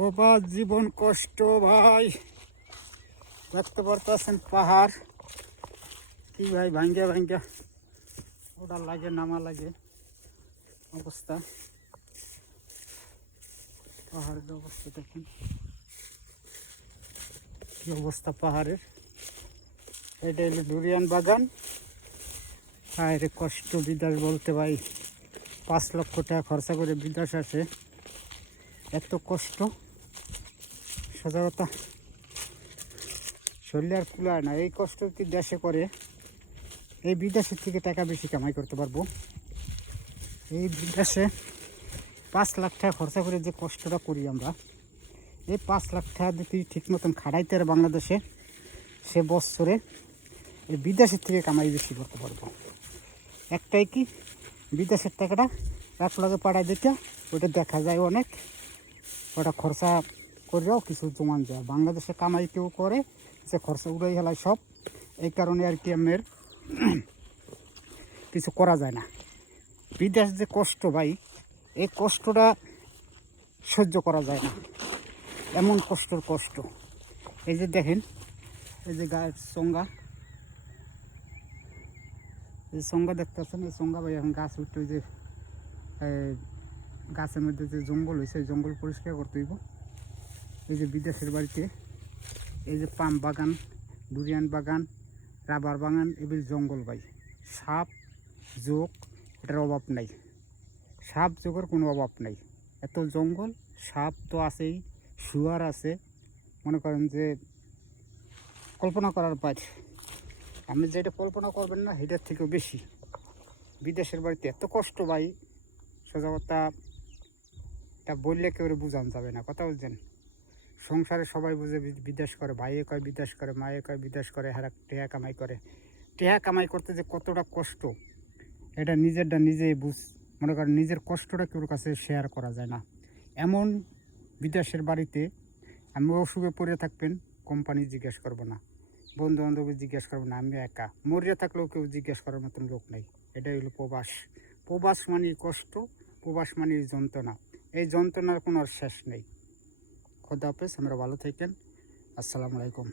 প্রবাস জীবন কষ্ট ভাই। দেখতে পারতেছেন পাহাড় কি ভাই, ভাঙ্গা ভাঙ্গা ওটা লাগে নামা লাগে অবস্থা। পাহাড়ের অবস্থা দেখেন কি অবস্থা পাহাড়ের। এটা হলো ডুরিয়ান বাগান। বাইরে কষ্ট বিদেশ বলতে ভাই 5 লক্ষ টাকা খরচা করে বিদেশ আসে, এত কষ্ট সোজা কথা শরীরে আর কুলায় না। এই কষ্ট কি দেশে করে, এই বিদেশের থেকে টাকা বেশি কামাই করতে পারবো। এই বিদেশে 5 লাখ টাকা খরচা করে যে কষ্টটা করি আমরা, এই 5 লাখ টাকা যদি ঠিক মতন খাটাইতে আর বাংলাদেশে, সে বছরে এই বিদেশের থেকে কামাই বেশি করতে পারবো। একটাই কি, বিদেশের টাকাটা এক লগে পাঠাই দিতে ওটা দেখা যায় অনেক, ওটা খরচা করেও কিছু জমান যায়। বাংলাদেশে কামাই কেউ করে সে খরচা উড়াই হেলায় সব। এই কারণে আর কি আমার কিছু করা যায় না। বিদেশ যে কষ্ট ভাই, এই কষ্টটা সহ্য করা যায় না, এমন কষ্ট। এই যে দেখেন, এই যে গায়ের চঙ্গা, এই চঙ্গা দেখতেছেন, এই চঙ্গা ভাই এখন গাছ উঠতে, ওই যে গাছের মধ্যে যে জঙ্গল হয়েছে এই জঙ্গল পরিষ্কার করতে হইব। এই যে বিদেশের বাড়িতে এই যে পাম বাগান, ডুরিয়ান বাগান, রাবার বাগান, এগুলি জঙ্গল ভাই। সাপ যোগ এটার অভাব নাই, সাপ যোগের কোনো অভাব নাই। এত জঙ্গল, সাপ তো আছেই, শুয়ার আছে, মনে করেন যে কল্পনা করার বাইরে। আপনি যেটা কল্পনা করবেন না সেটার থেকেও বেশি। বিদেশের বাড়িতে এত কষ্ট ভাই, সোজা কথা এটা বললে কেউ বোঝানো যাবে না। কথা বলছেন, সংসারে সবাই বুঝে বিদেশ করে, ভাইয়ে কয় বিদেশ করে, মায়ে কয় বিদেশ করে, হারা টেহা কামাই করে। টেহা কামাই করতে যে কতটা কষ্ট, এটা নিজেরটা নিজেই মনে করেন, নিজের কষ্টটা কেউর কাছে শেয়ার করা যায় না। এমন বিদেশের বাড়িতে আমি অসুখে পড়ে থাকবেন, কোম্পানি জিজ্ঞেস করবো না, বন্ধু বান্ধবী জিজ্ঞেস করবো না, আমি একা মরিয়া থাকলেও কেউ জিজ্ঞেস করার মতন লোক নেই। এটাই হলো প্রবাস। প্রবাস মানে কষ্ট, প্রবাস মানে যন্ত্রণা। এই যন্ত্রণার কোনো শেষ নেই। খোদা হাফেজ, আমরা ভালো থাকেন। আসসালামু আলাইকুম।